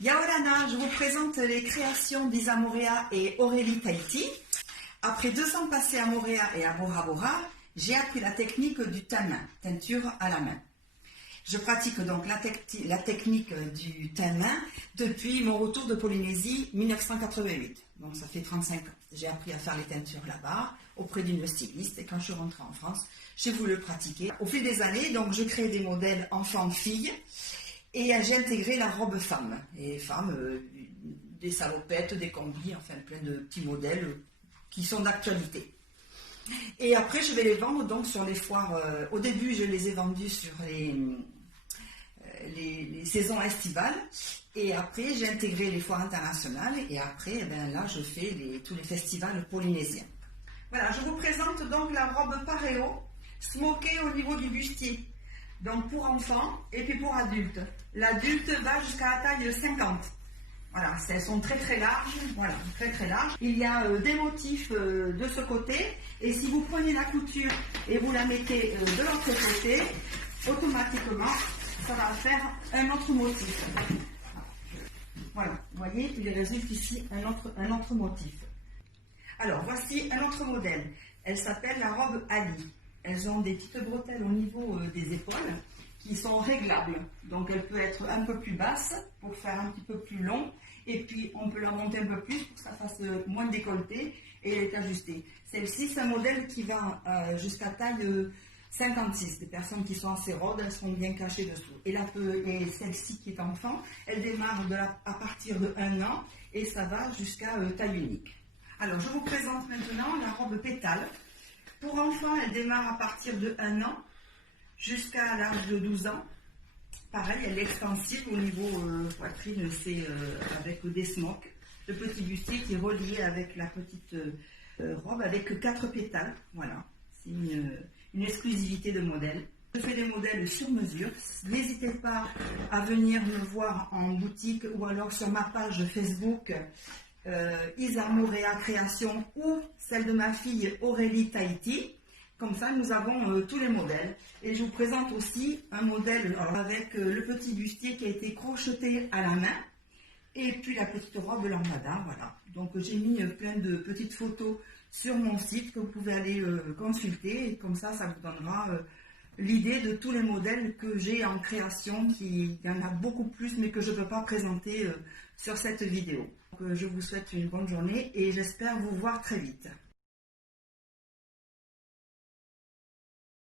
Yaorana, je vous présente les créations d'Isa Morea et Aurélie Tahiti. Après 2 ans passés à Morea et à Bora Bora, j'ai appris la technique du teint-main, teinture à la main. Je pratique donc la technique du teint-main depuis mon retour de Polynésie 1988. Donc ça fait 35 ans. J'ai appris à faire les teintures là-bas, auprès d'une styliste, et quand je suis rentrée en France, j'ai voulu le pratiquer. Au fil des années, donc je crée des modèles enfants-filles, et j'ai intégré la robe femme. Et femme, des salopettes, des combis, enfin plein de petits modèles qui sont d'actualité. Et après, je vais les vendre donc sur les foires. Au début, je les ai vendus sur les saisons estivales. Et après, j'ai intégré les foires internationales. Et après, là, je fais tous les festivals polynésiens. Voilà, je vous présente donc la robe pareo, smokée au niveau du bustier. Donc pour enfants et puis pour adultes. L'adulte va jusqu'à la taille 50. Voilà, elles sont très très larges. Voilà, très très larges. Il y a des motifs de ce côté. Et si vous prenez la couture et vous la mettez de l'autre côté, automatiquement, ça va faire un autre motif. Voilà, vous voyez, il résulte ici un autre motif. Alors, voici un autre modèle. Elle s'appelle la robe Ali. Elles ont des petites bretelles au niveau des épaules qui sont réglables. Donc elle peut être un peu plus basse pour faire un petit peu plus long. Et puis on peut la monter un peu plus pour que ça fasse moins décolleté et elle est ajustée. Celle-ci, c'est un modèle qui va jusqu'à taille 56. Des personnes qui sont assez rôdes, elles seront bien cachées dessous. Et celle-ci qui est enfant, elle démarre à partir de 1 an et ça va jusqu'à taille unique. Alors je vous présente maintenant la robe pétale. Pour enfants, elle démarre à partir de 1 an jusqu'à l'âge de 12 ans. Pareil, elle est extensive au niveau poitrine, c'est avec des smocks. Le petit bustier qui est relié avec la petite robe avec 4 pétales. Voilà, c'est une exclusivité de modèle. Je fais des modèles sur mesure. N'hésitez pas à venir me voir en boutique ou alors sur ma page Facebook Isa Morea Création ou celle de ma fille Aurélie Tahiti. Comme ça, nous avons tous les modèles. Et je vous présente aussi un modèle avec le petit bustier qui a été crocheté à la main. Et puis la petite robe lambada, voilà. Donc j'ai mis plein de petites photos sur mon site que vous pouvez aller consulter. Et comme ça, ça vous donnera l'idée de tous les modèles que j'ai en création. Il y en a beaucoup plus, mais que je ne peux pas présenter sur cette vidéo. Donc, je vous souhaite une bonne journée et j'espère vous voir très vite.